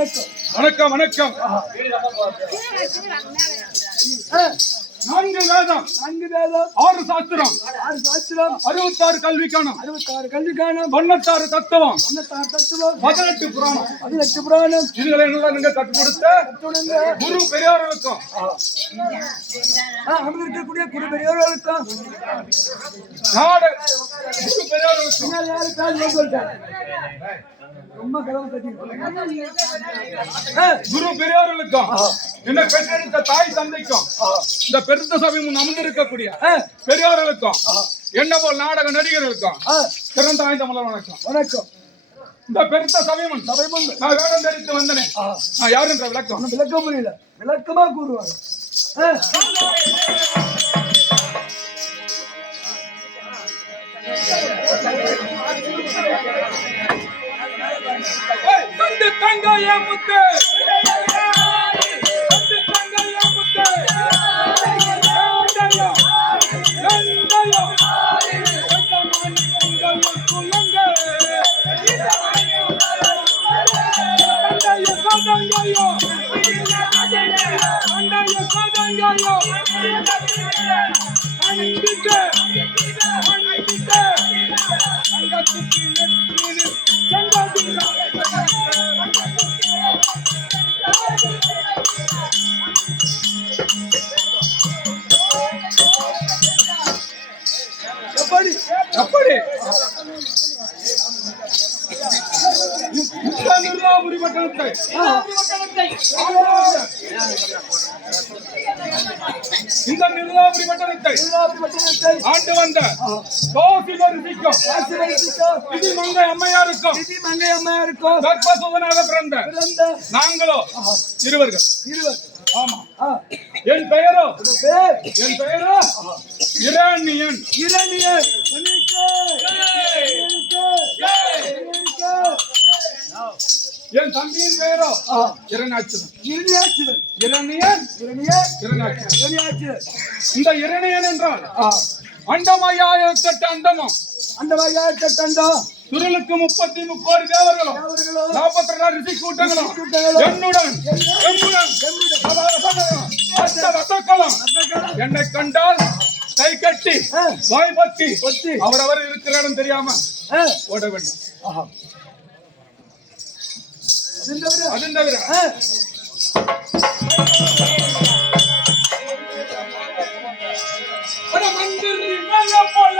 வணக்கம் வணக்கம். 4 வேதம் 6 சாஸ்திரம் 66 கல்விக்கானம் 96 தத்துவம் 18 புராணம் இதுகளை எல்லாம் நீங்க கற்றுக் கொடுத்த குரு பெரியோர்களுக்கும் இருக்கக்கூடிய குரு பெரியோர்களுக்கும் நாடு குரு பெரியோர்களுக்கும் குரு பெரியோர்களுக்கும் என்ன பெற்றெடுத்த தாய் தந்தைக்கும் இந்த பெருத்த சபை முன் அமர்ந்திருக்கக்கூடிய பெரியோர்களுக்கும் என்ன போல் நாடக நடிகர்களுக்கும் சிறந்த வாய்ந்த மலர் வணக்கம். வணக்கம். இந்த பெருத்த சபை முன் நான் வேடம் தெரிவித்து வந்தேன். நான் யாரு என்ற விளக்கம் புரியல, விளக்கமா கூறுவாங்க. தங்காய முத்து எப்படி நிர்வாபுரி பட்டணத்தை இந்த நிர்வாபுரி பட்டணத்தை ஆண்டு வந்த விதி மங்கை அம்மையாருக்கும் கர்ப்பசுதனாக பிறந்த நாங்களோ இருவர்கள். ஆமா. என் பெயரோ இரணியன். என் தம்பியின் பெயரோ இரணியாச்சுதன். இந்த இரணியன் என்றால் அண்டமாயிரத்தெட்டு அண்டமும் சுருளுக்கு 33 தேவர்களும் 42 ரிஷி கூட்டங்களும் என்னுடன் என்னை கண்டால் கை கட்டி வாய் பத்தி அவர் இருக்கிற இடம் தெரியாம ஓட வேண்டும். அதன் தவிர மந்திரி மேல போல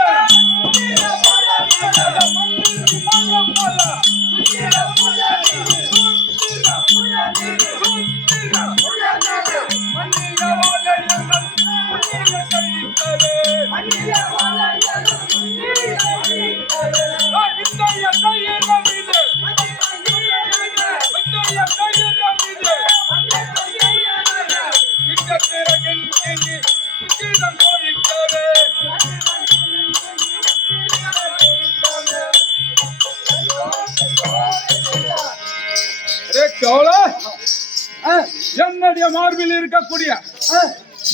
என்னுடைய மார்பில் இருக்கக்கூடிய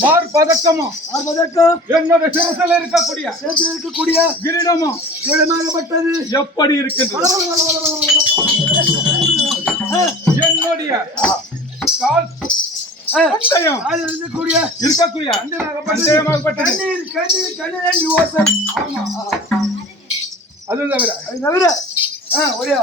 மார்பதக்கமும் என்னுடைய சிரசில் இருக்கக்கூடிய கிரீடமும் கிரீடமாகப்பட்டது எப்படி இருக்கின்றது? இருக்கக்கூடிய அது தவிர ஒரே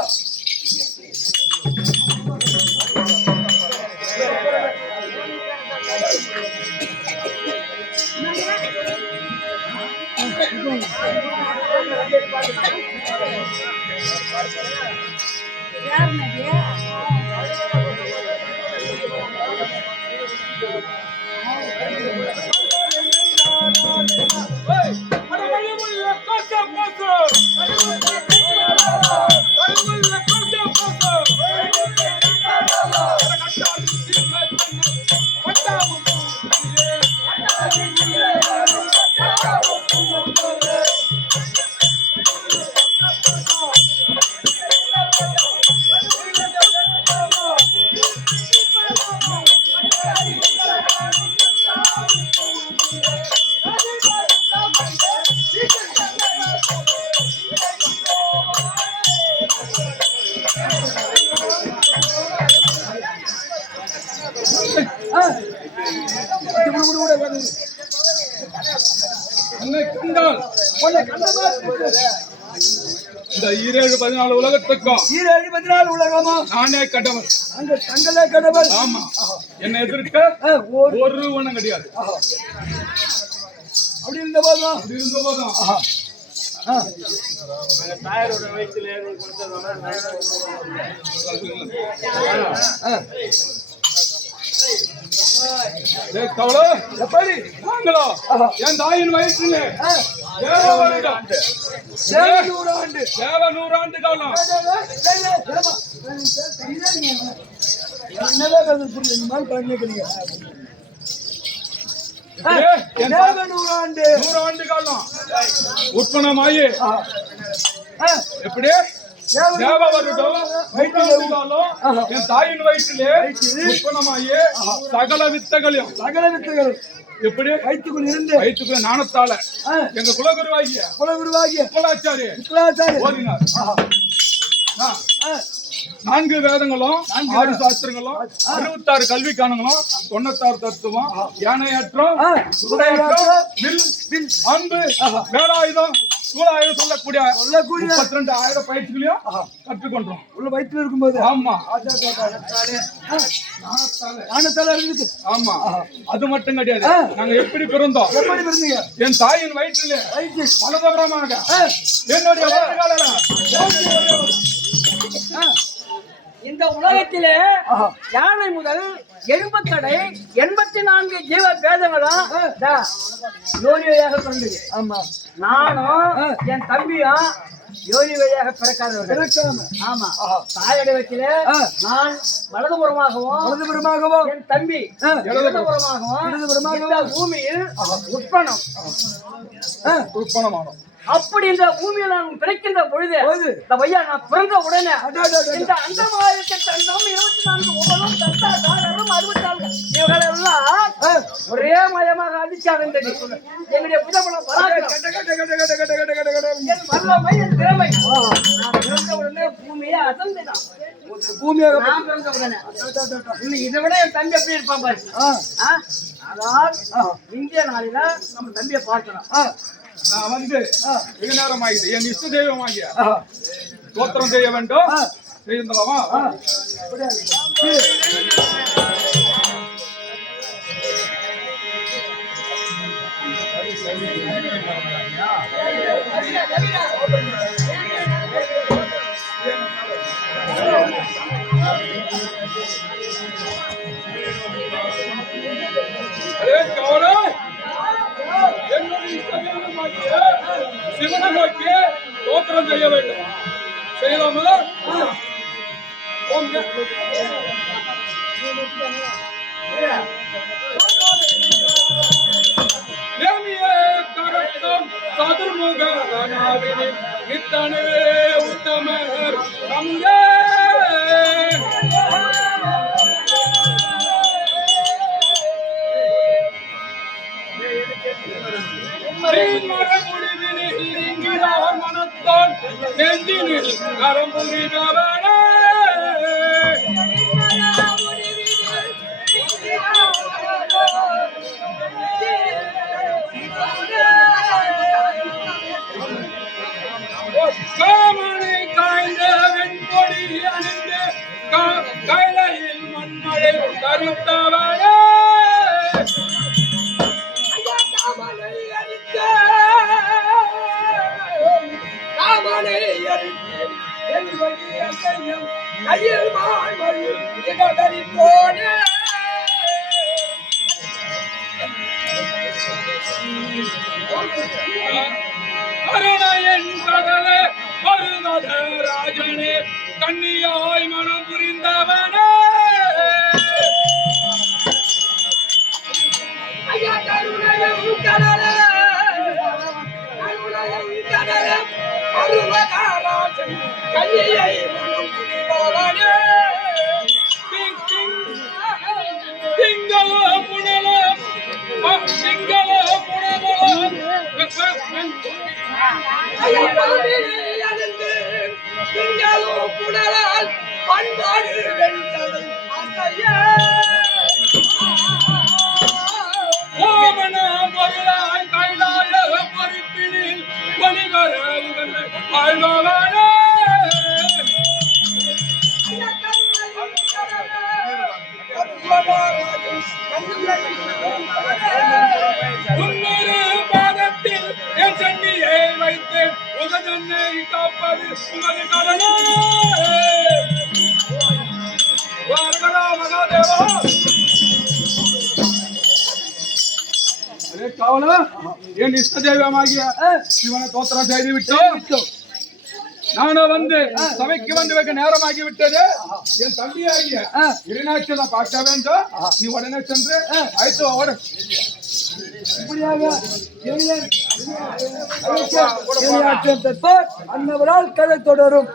என்னை கண்டால் உன்னை கண்ட மாத்திரத்தில் இந்த 17 உலகத்துக்கும் 14 உலகமா நானே கடவுள். அந்த தங்களே கடவுள். ஆமா, என்னை எதிர்க்க ஒருவனும் கிடையாது. அப்படி இருந்த போதும் அப்படி இருந்த போதும் எப்படி நாங்களோ என் தாயின் வயிற்றிலே 100 ஆண்டு காலம் என்னதான் புரியல இந்த மாதிரி பண்ணிக்கிறீங்க. 100 ஆண்டு காலம் உற்பனமாயி எப்படி தேவ வருடம் 100 ஆண்டு காலம் என் தாயின் வயிற்றிலே உற்பனமாயி சகல வித்தைகளும் எப்படி வயிற்றுக்குள் இருந்து வயிற்றுக்குள்ள ஞானத்தால எங்க குலகுருவாகிய குலாச்சாரி ஓதினார். 4 வேதங்களும் 6 சாஸ்திரங்களும் 66 கல்வி காணங்களும் 96 தத்துவம் யானையற்றம் வில் அன்பு வேலாயுதம் சூழாயுதம் சொல்லக்கூடிய 32,000 பயிற்சிகளையும் கற்றுக்கொண்டோம் உள்ள வயிற்றுல இருக்கும்போது. ஆமா ஞானத்தால இருக்கு. ஆமா, அது மட்டும் கிடையாது. நாங்க எப்படி பிறந்தோம்? எப்படி பிறந்தீங்க? என் தாயின் வயிற்றிலே வலதுபுறமாக என்னுடைய இந்த உலகத்திலே யானை முதல் எலும்பத்தடை 84 ஜீவ பேதங்களும் யோனி வழியாக பிறந்தது. ஆமா, நானும் என் தம்பியும் யோனி வழியாக பிறக்காதவர்கள். ஆமா, தாயடைவத்திலே நான் வலதுபுறமாகவும் என் தம்பி இடதுபுறமாகவும் இந்த பூமியில் உட்பணமானோம். அப்படி இந்த பூமியில நான் பிறக்கின்ற பொழுது இந்த பையா நான் பிறந்த உடனே இந்த அந்தமாயிரத்தி தந்தம் 24 ஒவ்வொன்றும் தத்தா தாளரும் 64 இவர்களெல்லாம் ஒரே மயமாக அடிச்சார்ந்தது. என்னுடைய புதபலம் என் வல்லமை என் திறமை. நான் பிறந்த உடனே பூமியை அசந்துதான். பூமியாக நான் பிறந்த உடனே இன்னும் இதை விட என் தம்பி எப்படி இருப்பான் பாரு. அதாவது இந்திய நாளில நம்ம தம்பியை பார்க்கலாம். நான் வந்து வெகு நேரம் ஆகிது. என் இஷ்ட தெய்வமாகிய தோத்திரம் செய்ய வேண்டும். செய்யலாமா? சிவனை நோக்கி தோத்திரம் செய்ய வேண்டும். செய்யலாமா? கரத்தம் சதுர்முக இத்தனே உத்தமர் தமுதே மனத்தான் நெஞ்சினில் கரம்புரிதவனே காமனை காய்ந்த வெண்பொடி அணிந்து கைலையில் மண்மழை கருத்தவனே கையில் மாண்பொழில் இடதறி போனே அருணையன் கடலே பருவத ராஜனே கண்ணியாய் மனம் புரிந்தவனே ஐயா கருணையன் கடலே பருவத ராஜன் கண்ணியை மனம் புரிந்தவனே திங்கள புனலம் புனலால் பண்பாடு வென்றதை பொருளாய் கைலாய பொறுப்பினில் ஒளிவர வாழ்வானே உன்னிரு பாதத்தில் என் சென்னியை வைத்தேன் உகதன்னை காப்பது உமது கடனே வாருங்களா மகாதேவா காவலா என் இஷ்ட தெய்வமாகிய சிவனை தோத்திரம் செய்து விட்டோம் நானும் வந்து சபைக்கு வந்து வைக்க நேரமாகி விட்டது என் தம்பியாகிய இருநாட்சதை பார்க்க வேண்டும் நீ உடனே சென்று அழைத்து ஓடு இப்படியாக அன்னவரால் கதை தொடரும்.